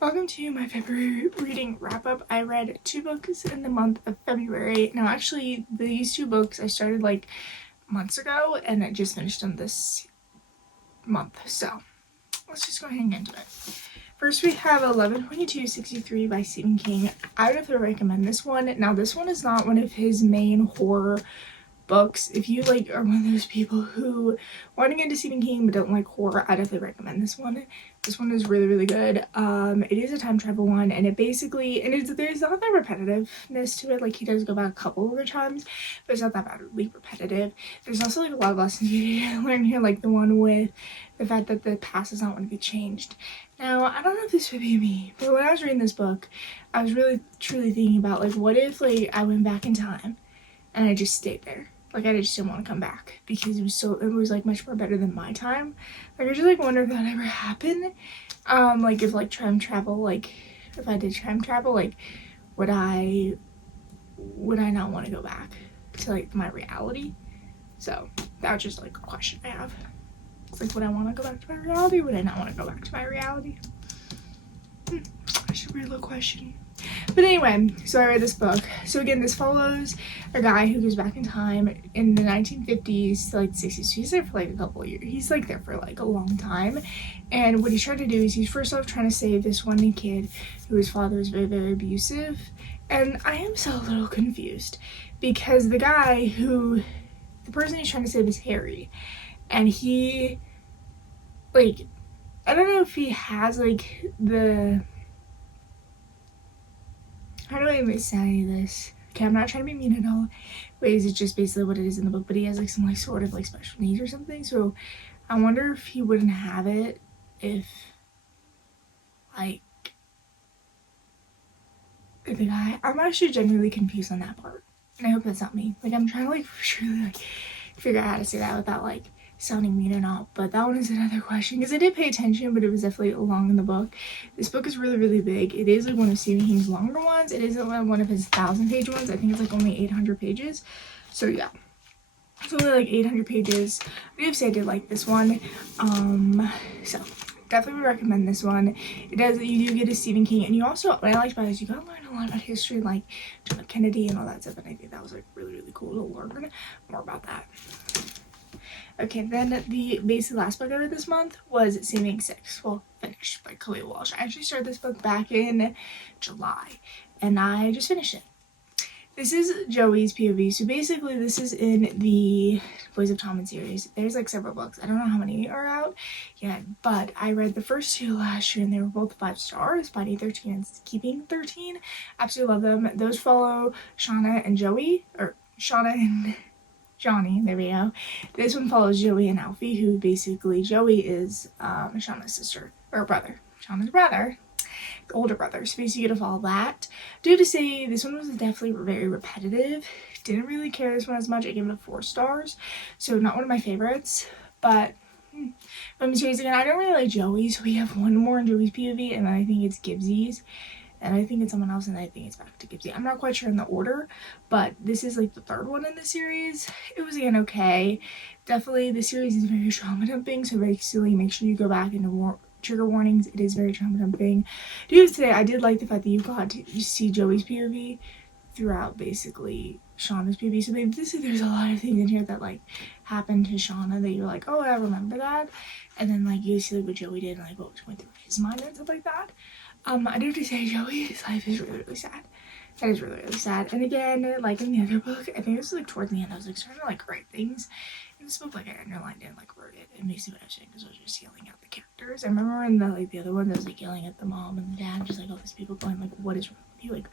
Welcome to my February reading wrap-up. I read 2 books in the month of February. Now actually these 2 books I started like months ago and I just finished them this month. So let's just go ahead and get into it. First we have 11/22/63 by Stephen King. I would definitely recommend this one. Now this one is not one of his main horror books. If you like are one of those people who want to get into Stephen King but don't like horror, I definitely recommend this one. This one is really good. It is a time travel one, and there's not that repetitiveness to it. Like, he does go back a couple other times, but it's not that badly repetitive. There's also like a lot of lessons you need to learn here, like the one with the fact that the past does not want to be changed. Now, I don't know if this would be me, but when I was reading this book, I was really truly thinking about, like, what if like I went back in time and I just stayed there? Like, I just didn't want to come back because it was like much more better than my time. Like, I just like wonder if that ever happened. Like if like time travel, like if I did time travel, like would I not want to go back to like my reality? So that was just like a question I have. It's like, would I want to go back to my reality? Would I not want to go back to my reality? That's a weird little question. But anyway, so I read this book. So again, this follows a guy who goes back in time in the 1950s to like the 60s. He's there for like a couple of years. He's like there for like a long time. And what he's trying to do is he's first off trying to save this one kid whose father was very abusive. And I am so a little confused because the person he's trying to save is Harry. And he, like, I don't know if he has like how do I even say this? Okay, I'm not trying to be mean at all. But it's just basically what it is in the book. But he has like some like sort of like special needs or something. So I wonder if he wouldn't have it if like the guy. I'm actually genuinely confused on that part. And I hope that's not me. Like, I'm trying to like truly like figure out how to say that without like sounding mean or not, but that one is another question because I did pay attention, but it was definitely long in the book. This book is really big. It is like one of Stephen King's longer ones. It isn't like one of his 1,000-page ones. I think it's like only 800 pages. So yeah, it's only like 800 pages. I do say I did like this one. So definitely recommend this one. You do get a Stephen King, and you also, what I liked about it is you gotta learn a lot about history, like John F. Kennedy and all that stuff, and I think that was like really cool to learn more about that. Okay, then the basically last book I read this month was Saving Six, well, finished, by Khalil Walsh. I actually started this book back in July, and I just finished it. This is Joey's POV, so basically this is in the Boys of Tommen series. There's like several books. I don't know how many are out yet, but I read the first 2 last year, and they were both 5 stars, Finding 13 and Keeping 13. Absolutely love them. Those follow Shauna and Joey, or Shauna and Johnny, there we go. This one follows Joey and Alfie, who basically, Joey is Shauna's sister, or brother. Shauna's brother, the older brother. So basically you get to follow that. Due to say, this one was definitely very repetitive. Didn't really care this one as much. I gave it 4 stars. So not one of my favorites, but from the series again, I don't really like Joey, so we have one more in Joey's POV, and I think it's Gibbsy's. And I think it's someone else, and I think it's back to Gibbsy. I'm not quite sure in the order, but this is like the 3rd one in the series. It was again okay. Definitely, the series is very trauma dumping, so very silly. Make sure you go back into trigger warnings. It is very trauma dumping. Today, I did like the fact that you got to see Joey's POV throughout basically Shauna's POV. So there's a lot of things in here that like happened to Shauna that you're like, oh, I remember that. And then like you see like what Joey did and like what went through his mind and stuff like that. I do have to say, Joey's life is really sad. That is really sad. And again, like in the other book, I think this was like towards the end, I was like starting to like write things. In this book, like I underlined it and like wrote it. And basically what I was saying because I was just yelling at the characters. I remember in the other one, I was like yelling at the mom and the dad, just like all these people going like, what is wrong with you? Like,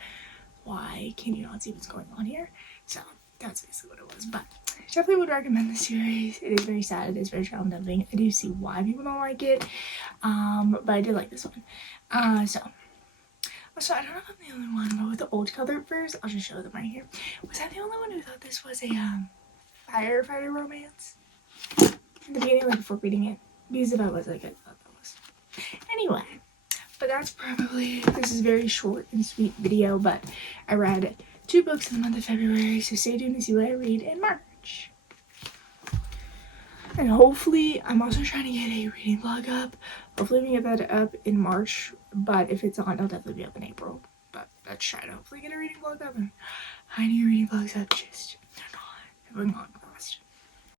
why can you not see what's going on here? So that's basically what it was. But definitely would recommend the series. It is very sad. It is very trauma dumping. I do see why people don't like it. But I did like this one. So I don't know if I'm the only one, but with the old colored furs, I'll just show them right here. Was I the only one who thought this was a firefighter romance? In the beginning, like before reading it, because if I was, like, I thought that was. Anyway, but this is a very short and sweet video, but I read 2 books in the month of February, so stay tuned to see what I read in March. And hopefully, I'm also trying to get a reading vlog up. Hopefully we can get that up in March, but if it's not, it'll definitely be up in April. But let's try to hopefully get a reading vlog up. And I need reading vlogs up, just they're not going on.